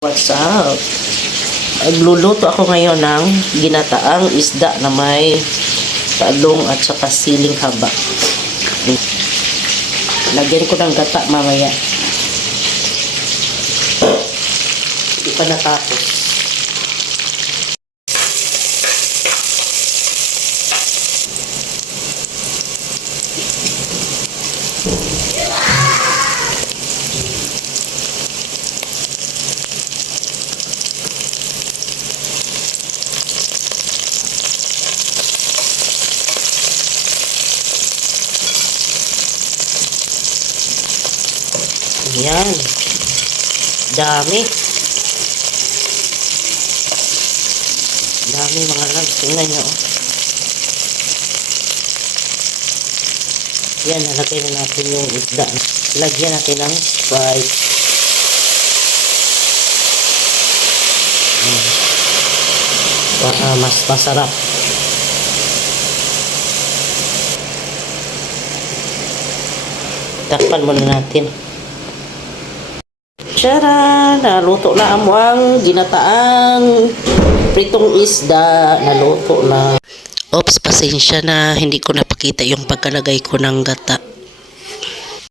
What's up? Nagluluto ako ngayon ng ginataang isda na may talong at saka siling haba. Lagyan ko ng gata mamaya. Hindi pa natapos. Yan. Dami. Dami mga loves. Tingnan nyo. Yan, nalagay na natin yung isda. Lagyan natin ng Sprite. Baka mas masarap. Takpan muna natin. Tara! Naluto na ang ginataang pritong isda. Naluto na. Oops, pasensya na. Hindi ko napakita yung pagkalagay ko ng gata.